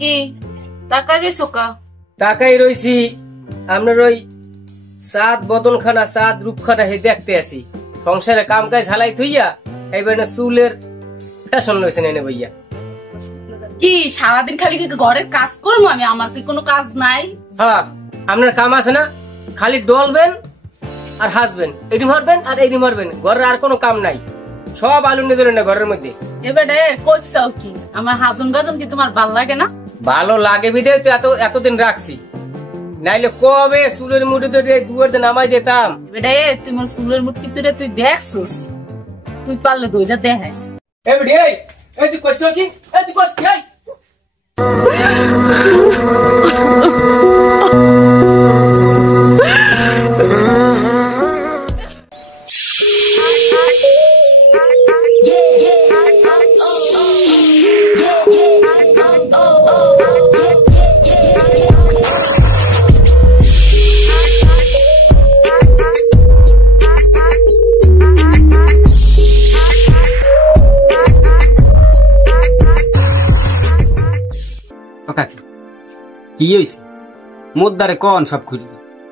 কি তাকাই রইছো কা? তাকাই রইছি আপনার ওই সাত বদনখানা সাত রূপখানা হে দেখতে আসি। সংসারে কাম কাজ হালাই থইয়া এইবার না চুলের ফ্যাশন লইছেন এনে ভাইয়া। কি সারাদিন খালি কি ঘরের কাজ করবো আমি? আমার কি কোনো কাজ নাই? হ্যাঁ আপনার কাম আছে না, খালি ডলবেন আর হাসবেন, এটি মারবেন আর এটি মারবেন, ঘরের আর কোনো কাম নাই, সব আলু নিয়ে ধরেন না ঘরের মধ্যে। এবারে কইছাও কি আমার হাজম গাজম কি তোমার ভাল লাগে না? ভালো লাগে বিদেয় তো এতদিন রাখছি, নাইলে কবে চুলের মুঠি ধরে দুয়ার দিয়ে নামাই দিতাম। এবারে তুই মোর চুলের মুঠি তুই দেখছিস, তুই পারলে দইটা দেখাইস। এবারে এই তুই কইছ কি? এই তুই কইছ কি? কি হইছে মোদ্দারে কোন সব খুলি?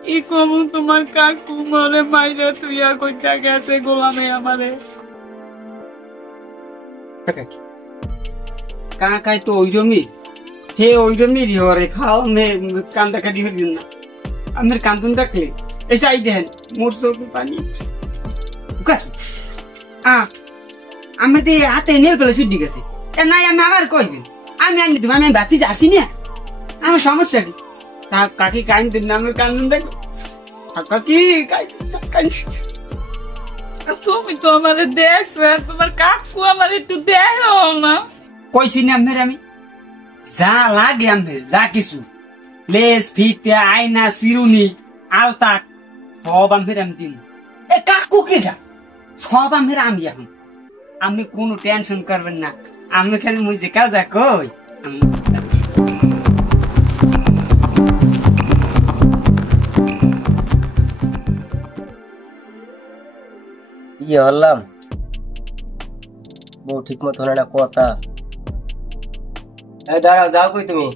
কি কমু তোমার কাকু মরে মাইরে তুইয়া কইটা গেছে গোলামে আমারে। কাকাই তো ওই জমি হে ওই জমি রিহরে খাও মে কান্দা কাটি হইল না। আমার কান্দন দেখলে এই চাই দেন মোর চোখ পানি। আমি তো হাতে নেল পেলে ছুটি গেছে নাই, আমি আবার কইবেন আমি আনি দেবো, আমি বাতি আসি না, আমার সমস্যা কি? কাকি কান্দন না, আমার কান্দন দেখো কাকি তুমি তো আমারে দেখছো, তোমার কাকু আমার একটু দেখো না। কইছি না আমের আমি যা লাগে আমের যা কিছু লেস ফিতে আয়না সিরুনি আলতা সব আমের আমি দিন। এ কাকু কে যা সব আমের আমি এখন, আমি কোনো টেনশন করবেন না, আমি খালি মুঝে কাল যা কই ইয়ে হলাম বউ ঠিক মতো হলে না কথা। দাঁড়াও, যাও কই তুমি?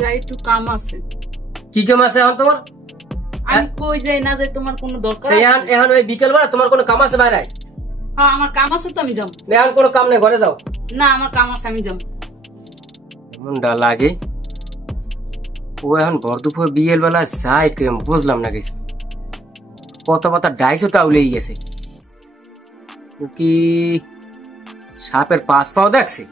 যাই একটু কাম আছে। কি কাম আছে এখন তোমার? আমি কই যাই না যাই তোমার কোনো দরকার? এখন ওই বিকেল বেলা তোমার কোনো কাম আছে বাইরে? হ্যাঁ আমার কাম আছে তো আমি যাবো। এখন কোনো কাম নেই, ঘরে যাও। না আমার কাম আছে আমি যাবো। মুন্ডা লাগে ও এখন ভর দুপুর বিকেল বেলা যাই কেম বুঝলাম না কিছু, কথা ডাইসও তাউলেই গেছে। কি সাপের পাঁচ পাও দেখছে?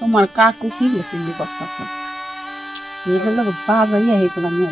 তোমার কাকু সিলে সিলি করতেছে এগুলো বাজাইয়া এগুলো নিয়ে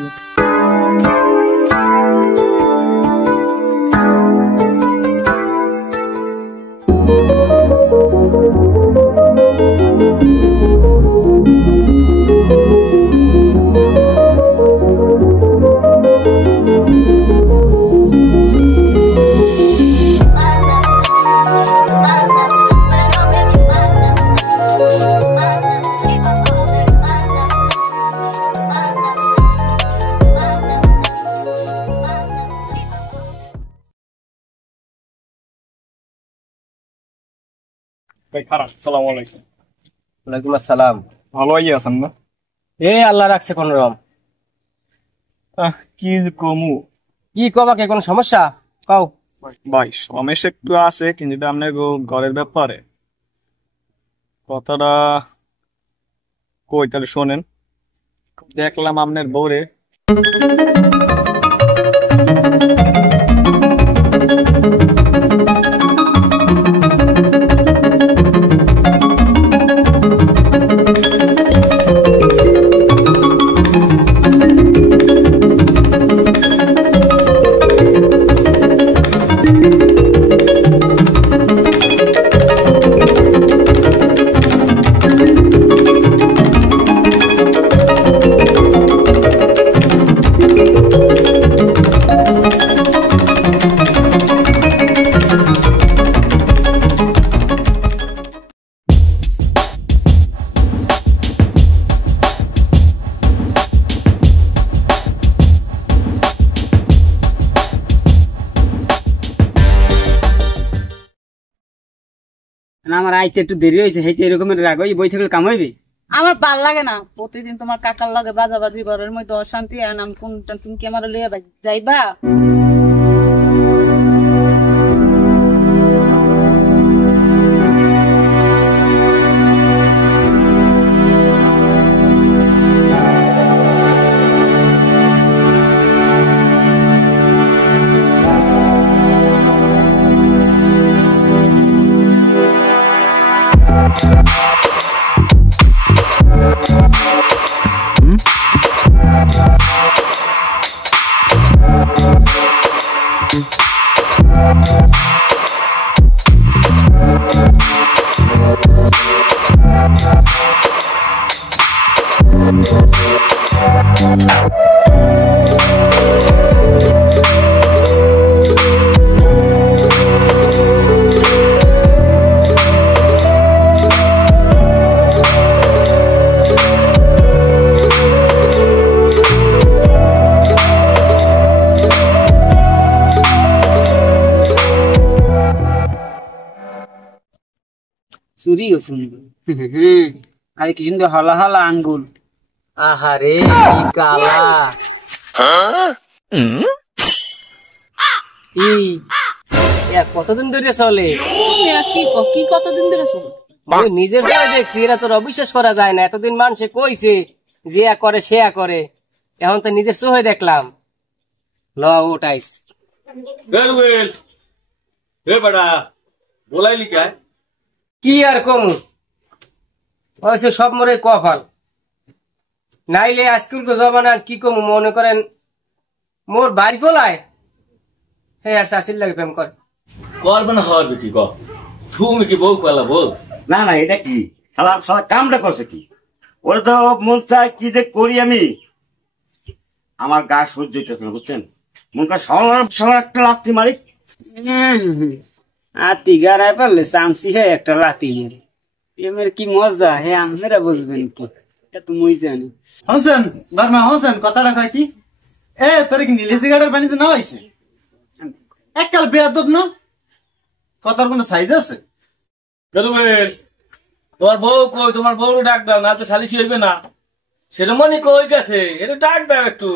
ওয়ালাইকুম আসসালাম। ভালো আছেন না? আল্লাহ রাখছে কোন রকম। কি কমু? কি কবা কে, কোন সমস্যা কও? ভাই সমস্যা একটু আছে, কিন্তু আপনার ঘরের ব্যাপারে কথাটা কই তাহলে শোনেন। দেখলাম আপনার বউরে আমার আইতে একটু দেরি হয়েছে, হেঁটে এরকমের রাগ ওই বই থাকলে কাম হইবে। আমার ভাল লাগে না প্রতিদিন তোমার কাকার লগে বাজাবাজি ঘরের মধ্যে অশান্তি। আনাম কোন তুমি কি আমার লইয়া যাইবা? চুরিও সুন্দর। আরে কি সুন্দর হলা হলা আঙ্গুল। আহারে কি কালা! কতদিন ধরে চলে? কি কতদিন ধরে চলে? আমি নিজের চোখে দেখছি, এরা তোর অবিশ্বাস করা যায় না। এতদিন মানুষে কইছে যে করে সে করে, এখন তো নিজের চোখে দেখলাম। ল ওটাইস बोलायली काय কি আর কমু, হয়েছে সব মরে কপাল। নাইলে আজকাল জমানা কি কমু, মনে করেন মোর বাড়ি পোলায় হে আর শাশির লাগে প্রেম করে। করবে না হওয়ার কি ক তুমি কি বউ পালা বল? না না, এটা কি শালা শালা কামটা করছে কি? ওরা তো মন চায় কি যে করি আমি, আমার গা সহ্য হইতেছে না বুঝছেন। মন কা সবার একটা লাথি মারি। আতি গাড়ায় পারলে চামচি হে একটা লাতি মেরে প্রেমের কি মজা হে আমরা বুঝবেন কি, এটা তো মই জানি। হোসেন বার্মা হোসেন কথাটা কয় কি, এ তোর কি নীলে সিগারেটের পানিতে না হয়েছে? এককাল বেয়াদব না, কথার কোনো সাইজ আছে? তোমার বউ কই? তোমার বউ ডাক দাও, না তো সালিশি হইবে না। সেটা মনে কই গেছে, এটা ডাক দাও একটু।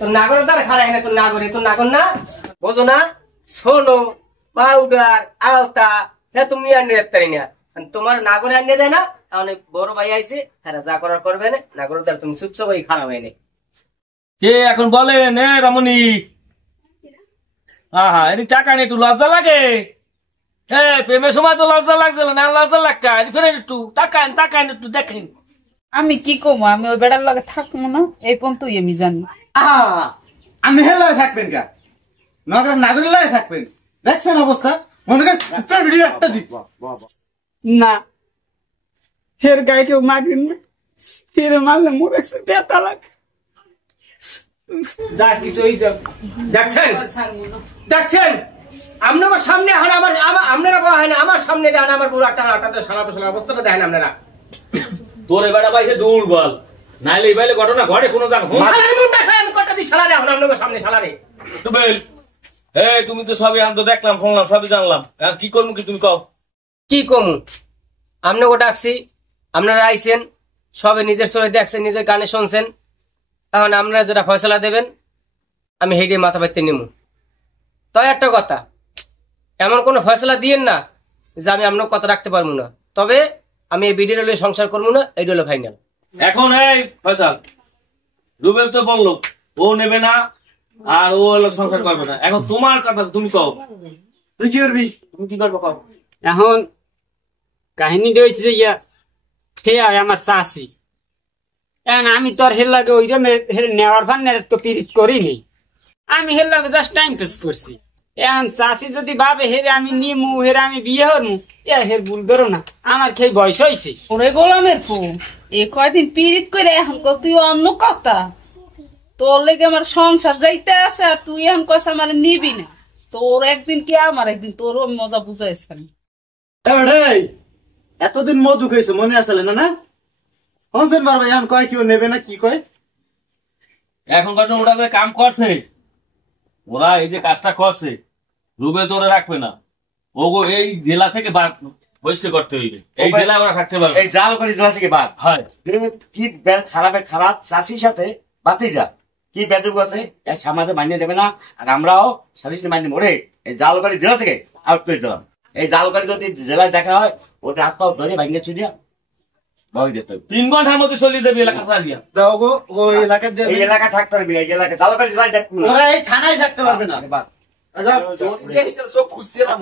তোর নাগর দ্বারা খারাই না, তোর নাগর তোর নাগর না বোঝো না? সোনো পাউডার আলতা হ্যাঁ তুমি আর নিয়ে তাই না, তোমার নাগরে আর নিয়ে দেয় না। তাহলে বড় ভাই আইছে, তারা যা করার করবে না, নাগর দ্বারা তুমি সুচ্ছ ভাই খারাপ হয়নি। কে এখন বলেন এ রমণী? হ্যাঁ হ্যাঁ, এদিক টাকা একটু লজ্জা লাগে। প্রেমের সময় তো লজ্জা লাগছিল না, লজ্জা লাগা ফেরেন একটু তাকান তাকান একটু দেখেন। আমি কি কমু, আমি ওই বেড়ার লগে থাকবো না এই পর্যন্তই আমি জানি। আমি হেলায় থাকবেন কা নগর নাগরিক লাই থাকবেন? দেখছেন অবস্থা, মনে করেন ভিডিও একটা দিব না হের গায়ে কেউ মারবেন না, হের মারলে মোর একশো ব্যথা লাগে। যা কিছু হয়ে যাক। দেখছেন দেখছেন আপনার সামনে এখন আপনারা বলা হয় না, আমার সামনে দেন আমার পুরো একটা আটাতে সালা পোষার অবস্থাটা দেখেন আপনারা। তোর এবারে বাইরে দুর্বল, নাইলে এই বাইরে ঘটনা ঘটে কোনো আমি কটা দিই সালারে এখন আপনার সামনে সালারে। তুমি তো সবই আমি তো দেখলাম শুনলাম সবই জানলাম, কি করবো কি তুমি কও? কি কমু, আপনাকে ডাকছি, আপনারা আইছেন, সবে নিজের চোখে দেখছেন, নিজের কানে শুনছেন। এখন আপনারা যেটা ফয়সলা দেবেন আমি হেঁটে মাথা পাইতে নেব। তাই একটা কথা, এমন কোনো ফয়সলা দিয়েন না যে আমি আপনার কথা রাখতে পারবো না। তবে আমি এই ভিডিও লয়ে সংসার করবো না, এইটা হলো ফাইনাল। এখন এই ফয়সাল, রুবেল তো বললো ও নেবে না আর ও হলো সংসার করবে না। এখন তোমার কথা তুমি কও, তুই কি করবি? তুমি কি করবো কও? এখন কাহিনীটা হয়েছে যে ইয়া হে আমার চাষি, এখন আমি তোর হের লাগে ওই নেওয়ার ভান্নের তো পিরিত করিনি, আমি হের লাগে জাস্ট টাইম পাস করছি। এখন চাষি যদি ভাবে হেরে আমি নিমু হেরে আমি বিয়ে হরমু, হের ভুল ধরো না, আমার খেয়ে বয়স হয়েছে। ওরে গোলামের ফু, এ কয়দিন পিরিত করে এখন তুই অন্য কথা, তোর লেগে আমার সংসার যাইতে আছে আর তুই এখন কস আমার নিবি না। তোর একদিন কি আমার একদিন, তোরও মজা বুঝাইছে। এতদিন মধু খাইছে মনে আসলে না না? হোসেন বারবা এখন কয় কেউ নেবে না, কি কয়? এখন ঘটনা ওটা কাম করছে, ওরা এই যে কাজটা করছে রুবেল তো ওরা রাখবে না, ওগো এই জেলা থেকে বহিষ্কার করতে হইবে, এই জেলায় ওরা থাকতে পারবে। এই জালকাঠি জেলা থেকে বাদ হয় কি খারাপ চাষির সাথে বাতি যা কি বেদব আছে এর সমাজে মানিয়ে দেবে না। আর আমরাও সালিশ মাইনে মরে এই জালকাঠি জেলা থেকে আউট করে দিলাম। এই জালকাঠি যদি জেলায় দেখা হয় ওটা হাত পাও ধরে ভাঙিয়ে চুরিয়া বই দিতে হবে। 3 ঘন্টার মধ্যে চলিয়ে দেবে এলাকা ছাড়িয়া। দাও গো ওই এলাকার দিয়ে এই এলাকা থাকতে পারবি না, এই এলাকা জালকাঠি জেলায় দেখবো না। ওরা এই থানায় থাকতে পারবে না বাদ। আচ্ছা চোখ খুঁজছিলাম